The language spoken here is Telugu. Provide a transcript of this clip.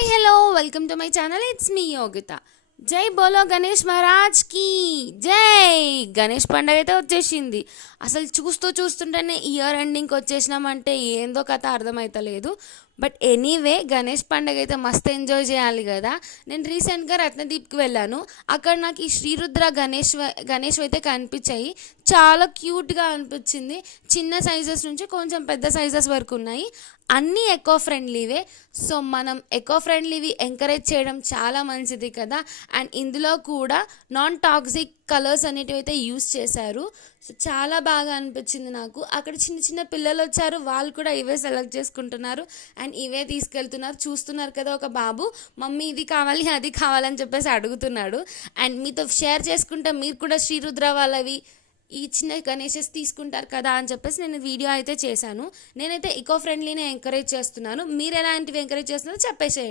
Hi hello welcome to my channel it's me Yogitha. జై బోలో గణేష్ మహారాజ్ కి జై. గణేష్ పండుగ అయితే వచ్చేసింది. అసలు చూస్తుంటేనే ఇయర్ ఎండింగ్కి వచ్చేసినామంటే ఏందో కథ అర్థమవుతలేదు. బట్ ఎనీవే గణేష్ పండుగ అయితే మస్తు ఎంజాయ్ చేయాలి కదా. నేను రీసెంట్గా రత్నదీప్కి వెళ్ళాను. అక్కడ నాకు ఈ శ్రీరుద్ర గణేష్ అయితే కనిపించాయి. చాలా క్యూట్గా అనిపించింది. చిన్న సైజెస్ నుంచి కొంచెం పెద్ద సైజెస్ వరకు ఉన్నాయి. అన్నీ ఎకో ఫ్రెండ్లీవే. సో మనం ఎకో ఫ్రెండ్లీవి ఎంకరేజ్ చేయడం చాలా మంచిది కదా. అండ్ ఇందులో కూడా నాన్ టాక్సిక్ కలర్స్ అనేటివి అయితే యూస్ చేశారు. సో చాలా బాగా అనిపించింది నాకు. అక్కడ చిన్న చిన్న పిల్లలు వచ్చారు, వాళ్ళు కూడా ఇవే సెలెక్ట్ చేసుకుంటున్నారు అండ్ ఇవే తీసుకెళ్తున్నారు. చూస్తున్నారు కదా, ఒక బాబు మమ్మీ ఇది కావాలి అది కావాలని చెప్పేసి అడుగుతున్నాడు. అండ్ మీతో షేర్ చేసుకుంటే మీరు కూడా శ్రీరుద్ర వాళ్ళవి ఈ చిన్న గణేషెస్ తీసుకుంటారు కదా అని చెప్పేసి నేను వీడియో అయితే చేశాను. నేనైతే ఎకో ఫ్రెండ్లీనే ఎంకరేజ్ చేస్తున్నాను. మీరు ఎలాంటివి ఎంకరేజ్ చేస్తున్నారో చెప్పేసేయండి.